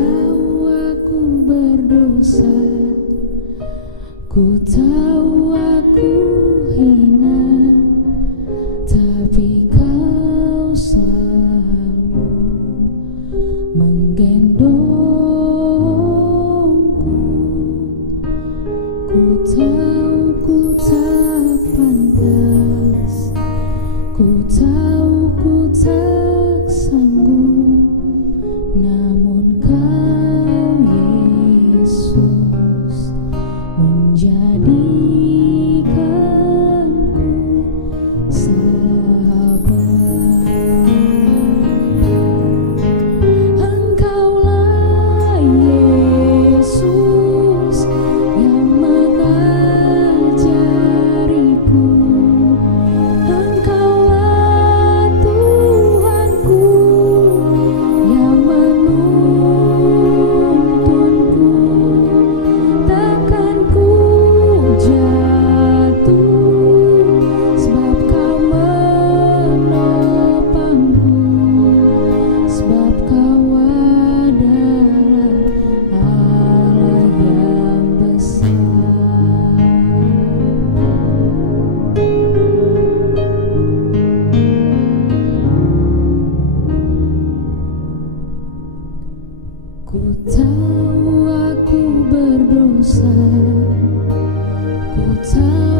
tahu aku berdosa, ku tahu aku hina, tapi kau selalu menggendongku. Ku tahu ku tak pantas, ku tahu ku tak sanggup, namun kau Yesus menjadikanku sahabat. Engkaulah Yesus yang mengajariku, Engkaulah Tuhanku yang menuntunku. Takkan ku jatuh sebab kau menopangku, sebab kau adalah Allah yang besar. Ku tahu aku berdosa, ku tahu